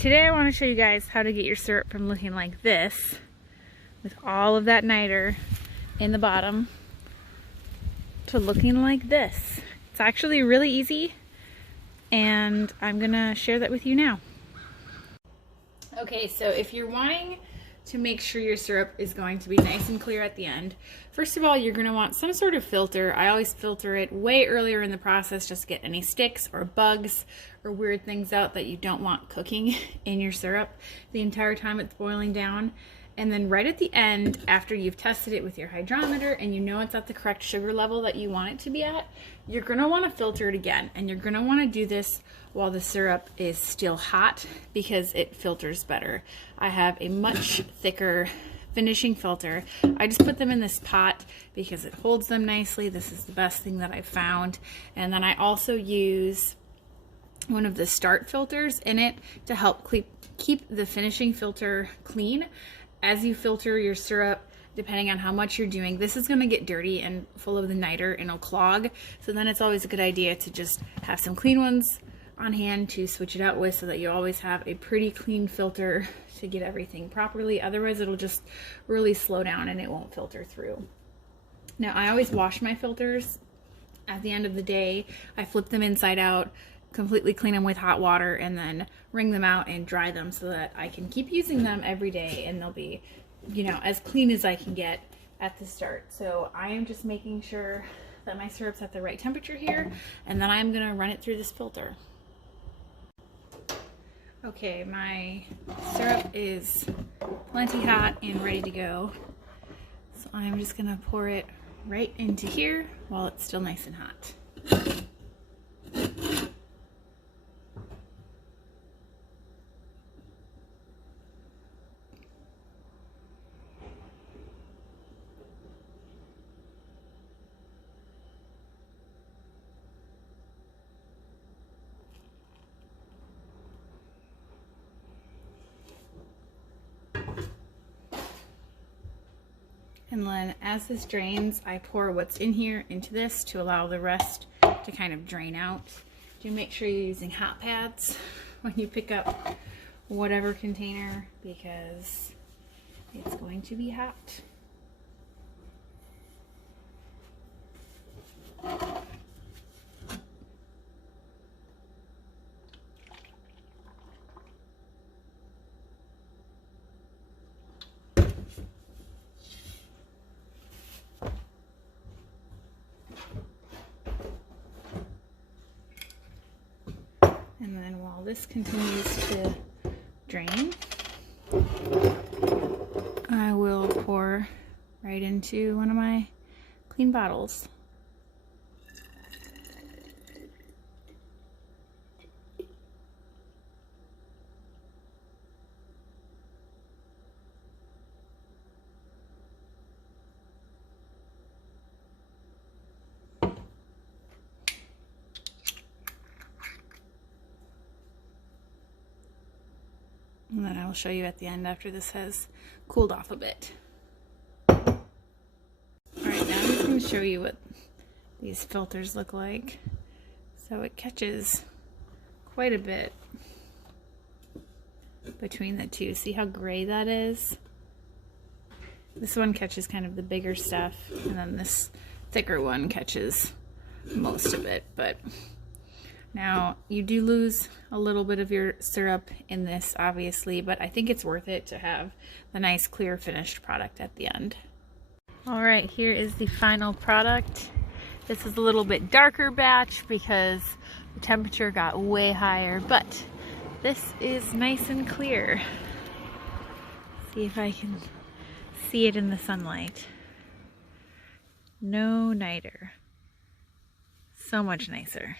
Today I want to show you guys how to get your syrup from looking like this, with all of that niter in the bottom, to looking like this. It's actually really easy, and I'm gonna share that with you now. Okay, so if you're wanting to make sure your syrup is going to be nice and clear at the end, first of all, you're going to want some sort of filter. I always filter it way earlier in the process just to get any sticks or bugs or weird things out that you don't want cooking in your syrup the entire time it's boiling down. And then right at the end, after you've tested it with your hydrometer and you know it's at the correct sugar level that you want it to be at, you're going to want to filter it again. And you're going to want to do this while the syrup is still hot because it filters better. I have a much thicker finishing filter. I just put them in this pot because it holds them nicely. This is the best thing that I've found. And then I also use one of the start filters in it to help keep the finishing filter clean. As you filter your syrup, depending on how much you're doing, this is going to get dirty and full of the niter and it'll clog. So then it's always a good idea to just have some clean ones on hand to switch it out with so that you always have a pretty clean filter to get everything properly. Otherwise, it'll just really slow down and it won't filter through. Now, I always wash my filters at the end of the day. I flip them inside out, completely clean them with hot water, and then wring them out and dry them so that I can keep using them every day and they'll be, you know, as clean as I can get at the start. So I am just making sure that my syrup's at the right temperature here, and then I'm gonna run it through this filter. Okay, my syrup is plenty hot and ready to go. So I'm just gonna pour it right into here while it's still nice and hot. And then as this drains, I pour what's in here into this to allow the rest to kind of drain out. Do make sure you're using hot pads when you pick up whatever container because it's going to be hot. And then while this continues to drain, I will pour right into one of my clean bottles. And then I will show you at the end after this has cooled off a bit. Alright, now I'm just going to show you what these filters look like. So it catches quite a bit between the two. See how gray that is? This one catches kind of the bigger stuff, and then this thicker one catches most of it. But now, you do lose a little bit of your syrup in this, obviously, but I think it's worth it to have the nice, clear, finished product at the end. All right, here is the final product. This is a little bit darker batch because the temperature got way higher, but this is nice and clear. See if I can see it in the sunlight. No niter. So much nicer.